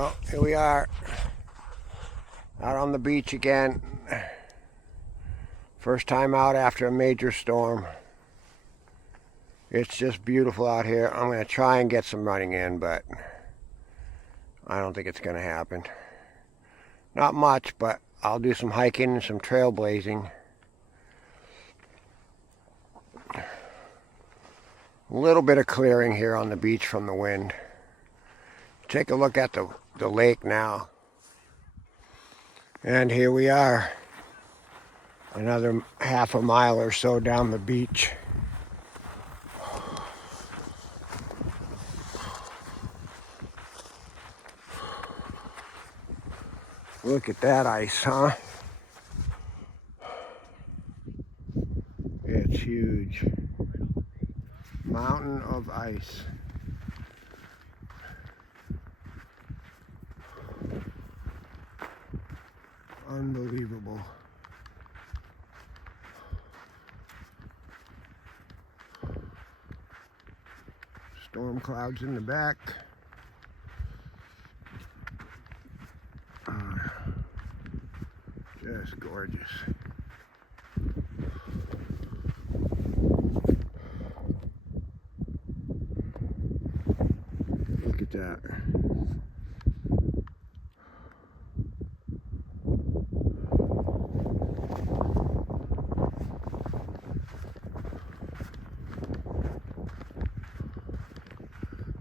Well, here we are, out on the beach again. First time out after a major storm. It's just beautiful out here. I'm going to try and get some running in, but I don't think it's going to happen. Not much, but I'll do some hiking and some trailblazing. A little bit of clearing here on the beach from the wind. Take a look at the lake now. And here we are, another half a mile or so down the beach. Look at that ice, huh? It's huge. Mountain of ice. Unbelievable. Storm clouds in the back. Just gorgeous. Look at that.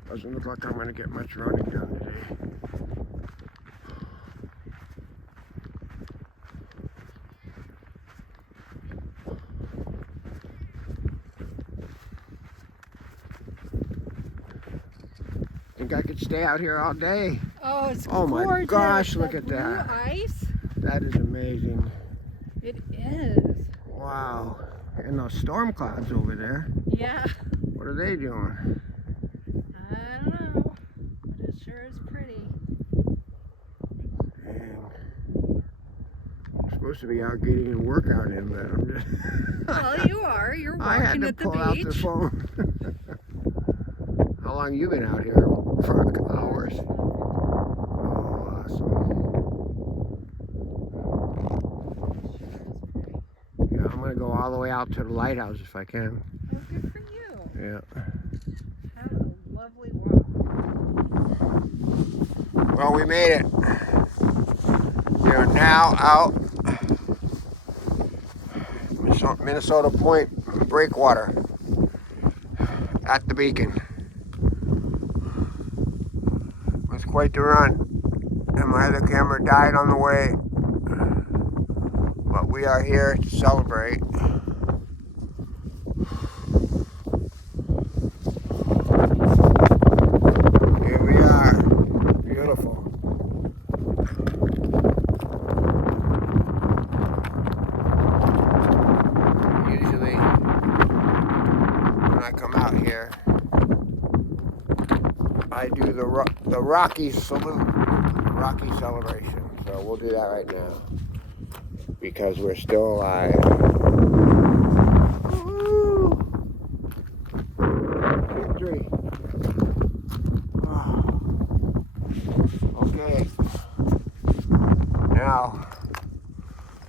Doesn't look like I'm going to get much running done today. Think I could stay out here all day. Oh, it's Oh gorgeous. My gosh, look That at that. blue ice. That is amazing. It is. Wow. And those storm clouds over there. Yeah. What are they doing? I don't know, but it sure is pretty. Dang. I'm supposed to be out getting a workout in, but I'm just... Well, you are. You're I had walking to at the pull out the beach. phone. How long you been out here? For hours. Oh, awesome. Yeah, I'm gonna go all the way out to the lighthouse if I can. Oh, good for you. Yeah. Have a lovely walk. Well, we made it. We are now out Minnesota Point breakwater at the beacon. It was quite the run, and my other camera died on the way, but we are here to celebrate. Here we are. Beautiful. Usually when I come out here, I do the Rocky salute, Rocky celebration. So we'll do that right now because we're still alive. Woo! Victory. Oh. Okay. Now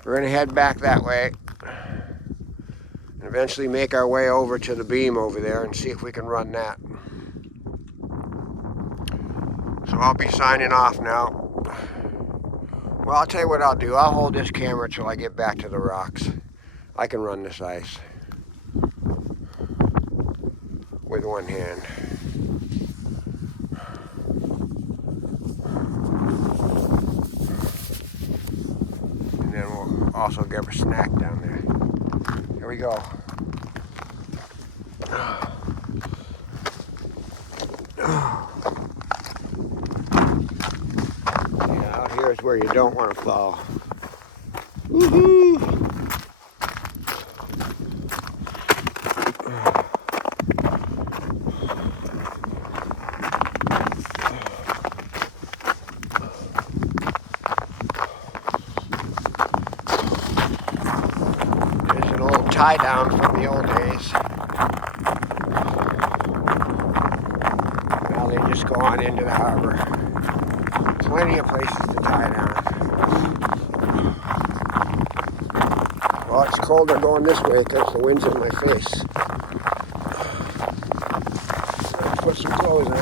we're gonna head back that way and eventually make our way over to the beam over there and see if we can run that. So I'll be signing off now. Well, I'll tell you what I'll do. I'll hold this camera till I get back to the rocks. I can run this ice with one hand. And then we'll also get a snack down there. Here we go. Out here is where you don't want to fall. Woohoo! There's an old tie down from the old days. Now they just go on into the harbor. Plenty of places to tie down. Well, it's colder going this way because the wind's in my face. Let's put some clothes on.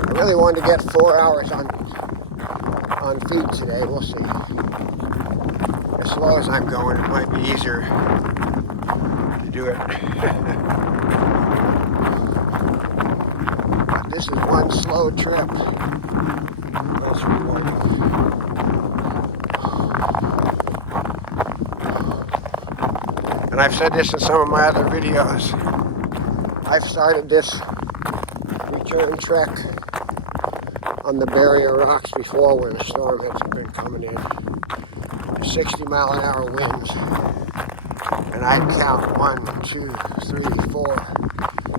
I really wanted to get 4 hours on feed today. We'll see. As slow as I'm going, it might be easier to do it. But this is one slow trip. That's rewarding. And I've said this in some of my other videos. I've started this return trek on the barrier rocks before when a storm has been coming in. 60-mile-an-hour winds. And I'd count 1, 2, 3, 4.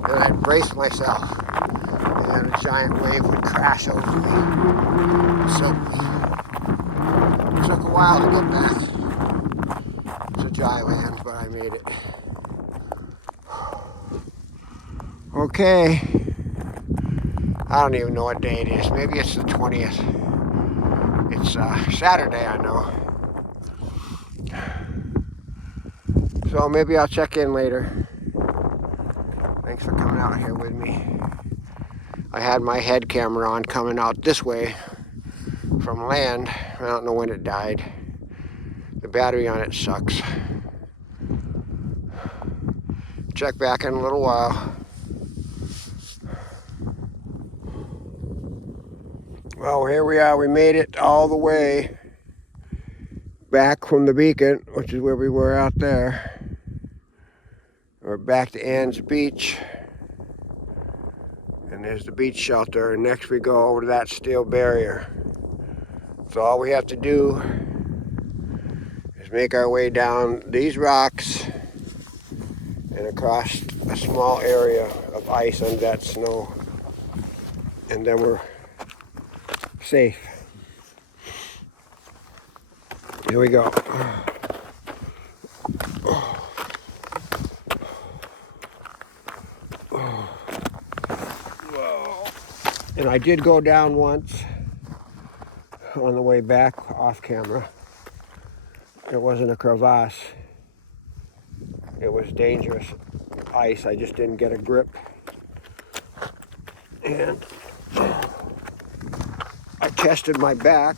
And I'd brace myself. And then a giant wave would crash over me. So it took a while to get back to dry land, but I made it. Okay. I don't even know what day it is. Maybe it's the 20th. It's Saturday, I know. So maybe I'll check in later. Thanks for coming out here with me. I had my head camera on coming out this way from land. I don't know when it died. The battery on it sucks. Check back in a little while. Well, here we are. We made it all the way back from the beacon, which is where we were out there. We're back to Ann's Beach. And there's the beach shelter. And next we go over to that steel barrier. So all we have to do is make our way down these rocks and across a small area of ice under that snow. And then we're safe. Here we go. And I did go down once on the way back off camera. It wasn't a crevasse. It was dangerous ice. I just didn't get a grip. And I tested my back.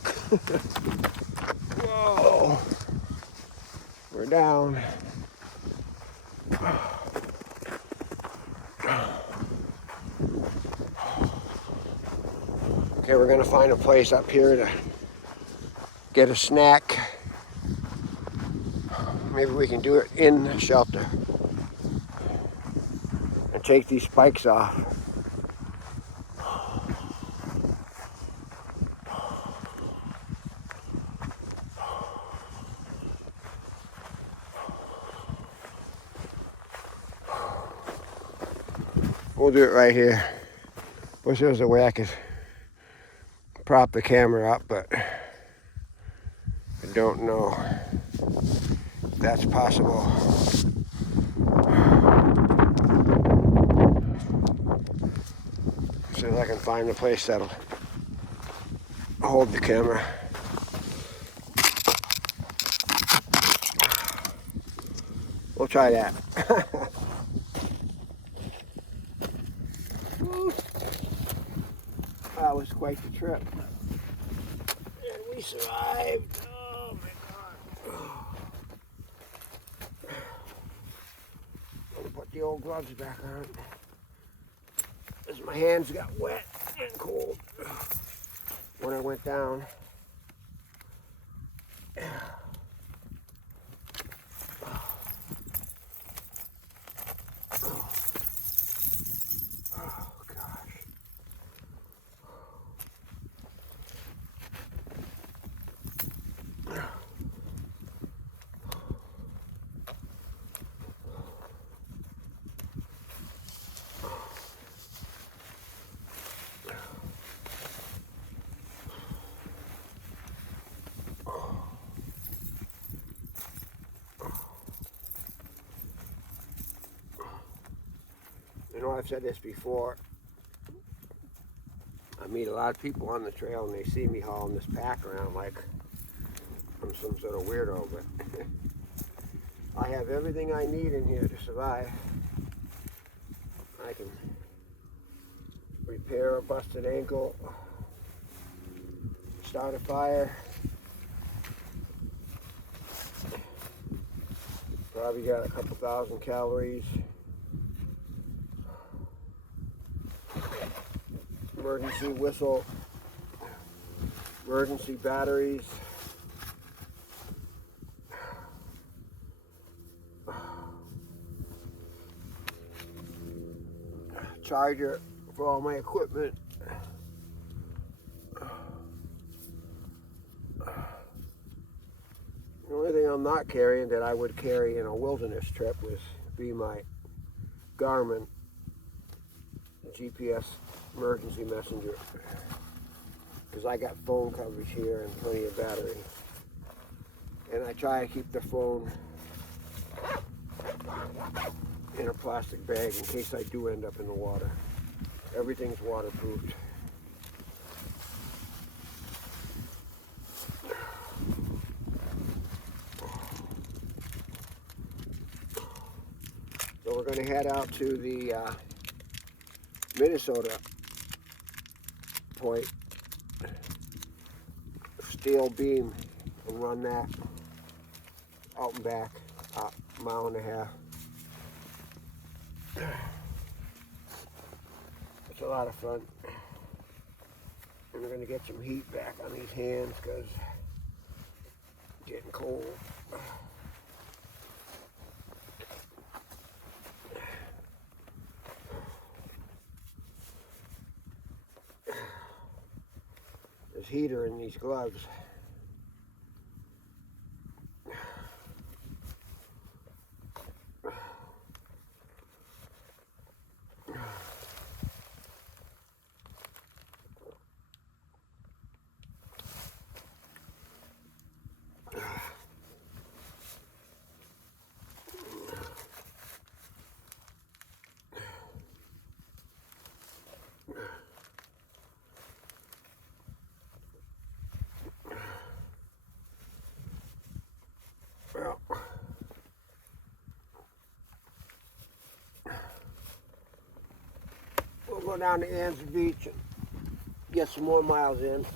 Whoa. We're down. Okay, we're gonna find a place up here to get a snack. Maybe we can do it in the shelter and take these spikes off. We'll do it right here. Wish there was a way I could prop the camera up, but I don't know if that's possible. See if I can find a place that'll hold the camera. We'll try that. That was quite the trip. And we survived. Oh my God. I'm gonna put the old gloves back on. As my hands got wet and cold when I went down. I've said this before. I meet a lot of people on the trail and they see me hauling this pack around like I'm some sort of weirdo, but I have everything I need in here to survive. I can repair a busted ankle, start a fire. Probably got a couple thousand calories. Emergency whistle, emergency batteries. Charger for all my equipment. The only thing I'm not carrying that I would carry in a wilderness trip would be my Garmin GPS emergency messenger, because I got phone coverage here and plenty of battery, and I try to keep the phone in a plastic bag in case I do end up in the water. Everything's waterproofed. So we're going to head out to the Minnesota point, steel beam, and run that out and back, a mile and a half. It's a lot of fun. And we're going to get some heat back on these hands because it's getting cold. There's heater in these gloves. Well, we'll go down to Ansley Beach and get some more miles in.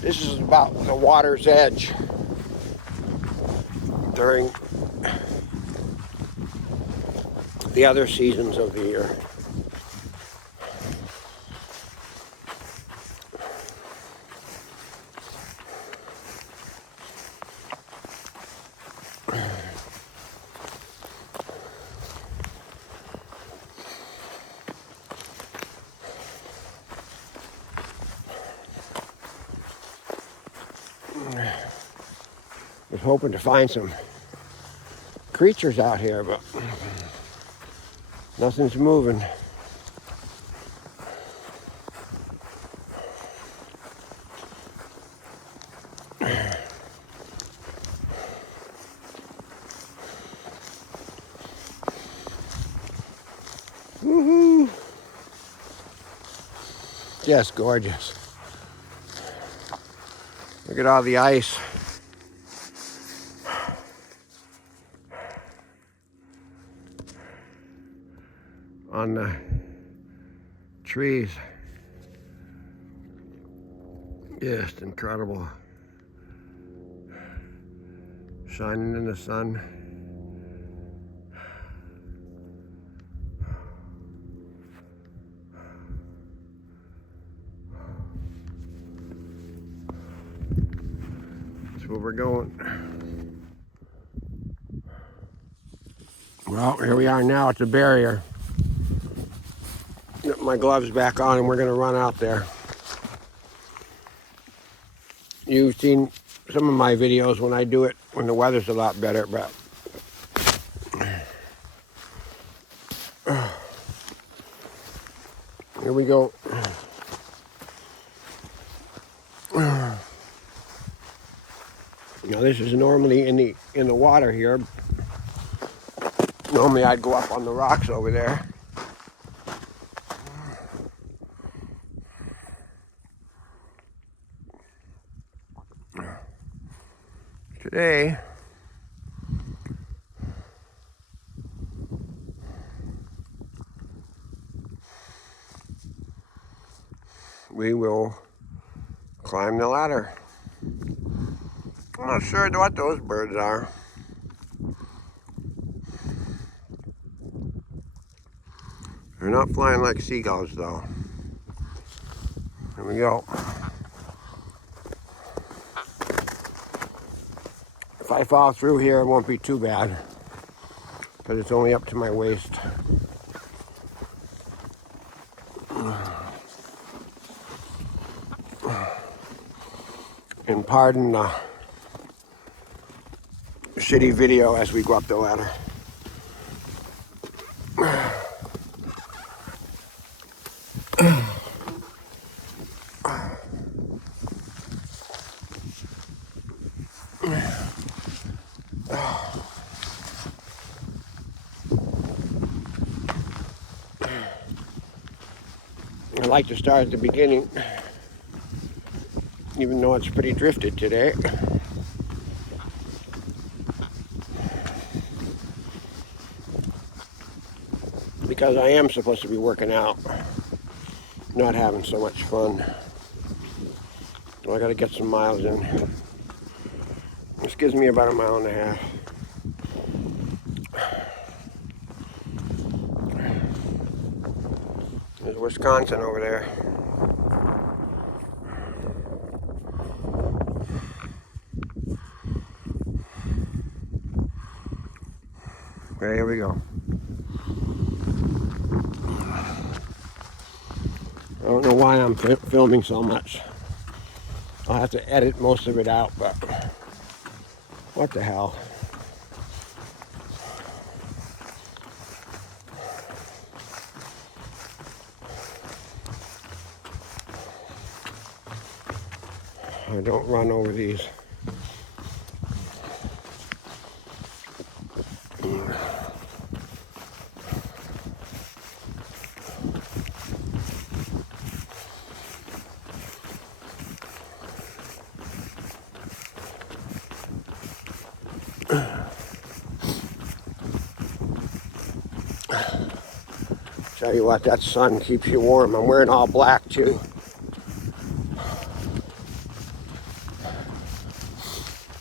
This is about the water's edge during the other seasons of the year. Was hoping to find some creatures out here, but nothing's moving. Woohoo! Just gorgeous. Look at all the ice. On the trees. Just incredible. Shining in the sun. That's where we're going. Well, here we are now at the barrier. Get my gloves back on and we're going to run out there. You've seen some of my videos when I do it when the weather's a lot better, but here we go. Now this is normally in the water here. Normally I'd go up on the rocks over there. Today we will climb the ladder. I'm not sure what those birds are. They're not flying like seagulls though. Here we go. If I fall through here, it won't be too bad because it's only up to my waist. And pardon the shitty video as we go up the ladder. I like to start at the beginning, even though it's pretty drifted today. Because I am supposed to be working out, not having so much fun. So I gotta get some miles in. This gives me about 1.5 miles. There's Wisconsin over there. Okay, here we go. I don't know why I'm filming so much. I'll have to edit most of it out, but what the hell. I don't run over these. Tell you what, that sun keeps you warm. I'm wearing all black too.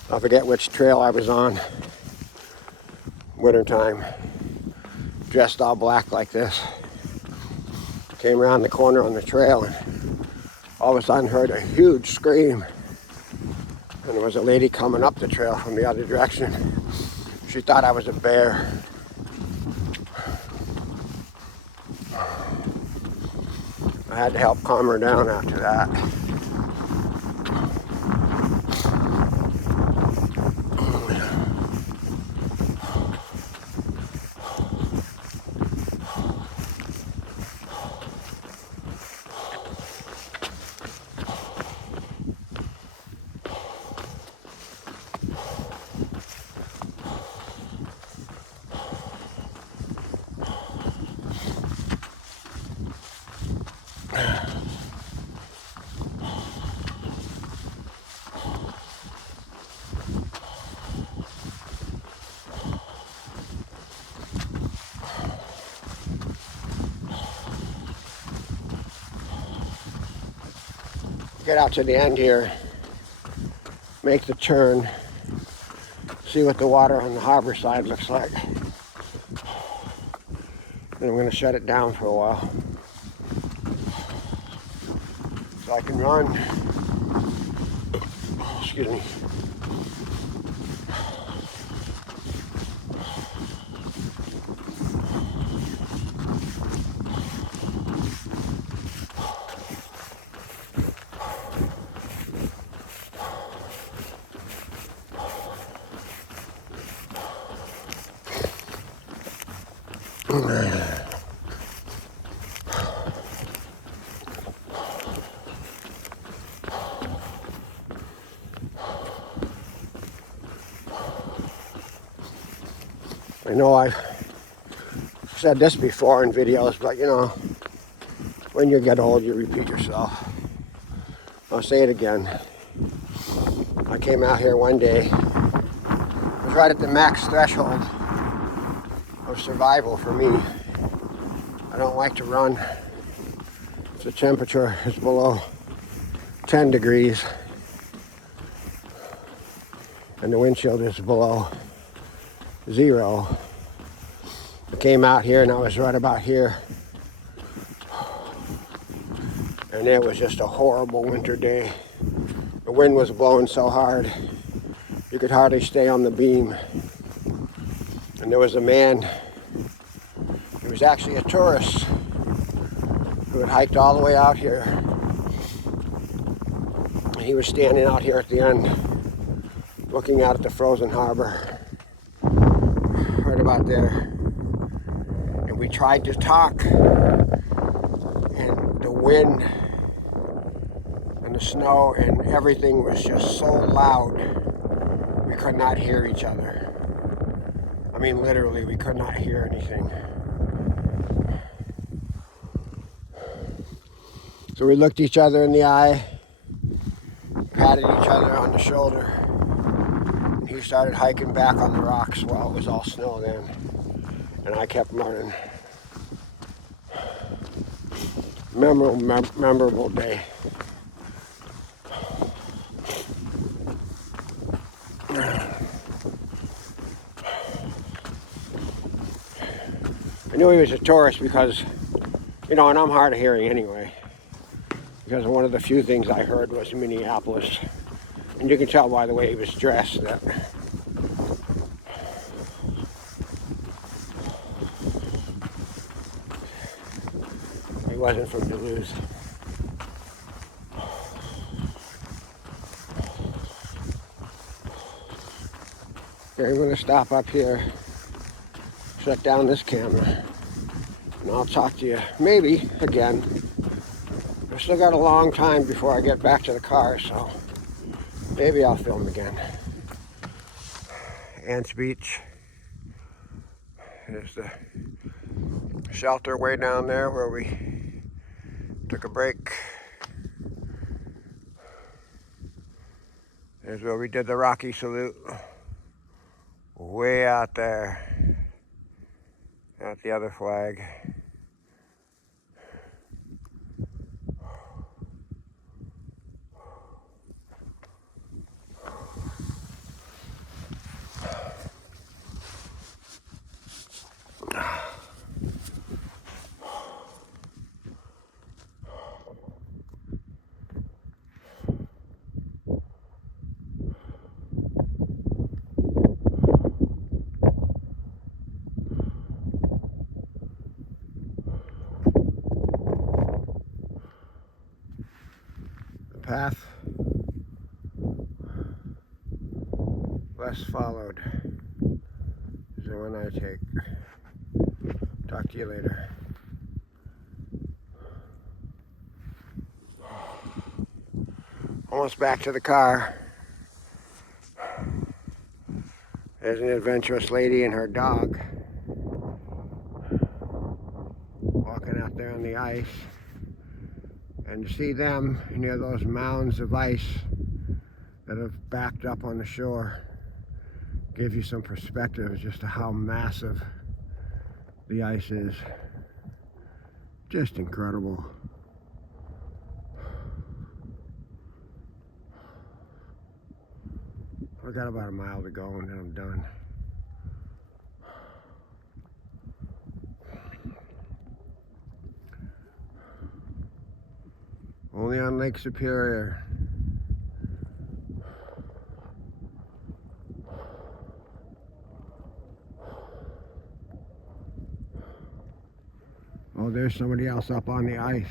I forget which trail I was on. Wintertime. Dressed all black like this. Came around the corner on the trail and all of a sudden heard a huge scream. And there was a lady coming up the trail from the other direction. She thought I was a bear. I had to help calm her down after that. Get out to the end here, make the turn, see what the water on the harbor side looks like. Then I'm going to shut it down for a while so I can run. Excuse me. I know I've said this before in videos, but you know, when you get old, you repeat yourself. I'll say it again. I came out here one day, it was right at the max threshold of survival for me. I don't like to run if the temperature is below 10 degrees and the windshield is below 0. I came out here and I was right about here, and it was just a horrible winter day. The wind was blowing so hard you could hardly stay on the beam. And there was a man, he was actually a tourist who had hiked all the way out here. And he was standing out here at the end looking out at the frozen harbor, right about there. And we tried to talk, and the wind and the snow and everything was just so loud we could not hear each other. I mean, literally, we could not hear anything. So we looked each other in the eye, patted each other on the shoulder, and he started hiking back on the rocks while it was all snow then, and I kept running. Memorable day. I knew he was a tourist because, you know, and I'm hard of hearing anyway, because one of the few things I heard was Minneapolis. And you can tell by the way he was dressed that he wasn't from Duluth. Okay, I'm going to stop up here, shut down this camera, and I'll talk to you maybe again. I've still got a long time before I get back to the car, so maybe I'll film again. Ants Beach is the shelter way down there where we took a break. There's where we did the Rocky salute. Way out there at the other flag. The path less followed is the one I take. Talk to you later. Almost back to the car. There's an adventurous lady and her dog walking out there on the ice. And to see them near those mounds of ice that have backed up on the shore gives you some perspective as just to how massive the ice is. Just incredible. I got about a mile to go and then I'm done. Only on Lake Superior. Oh, there's somebody else up on the ice.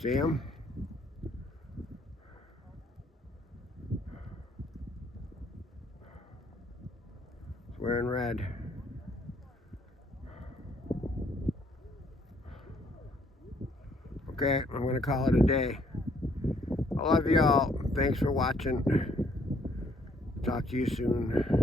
See him? wearing red. Okay, I'm gonna call it a day. I love y'all. Thanks for watching. Talk to you soon.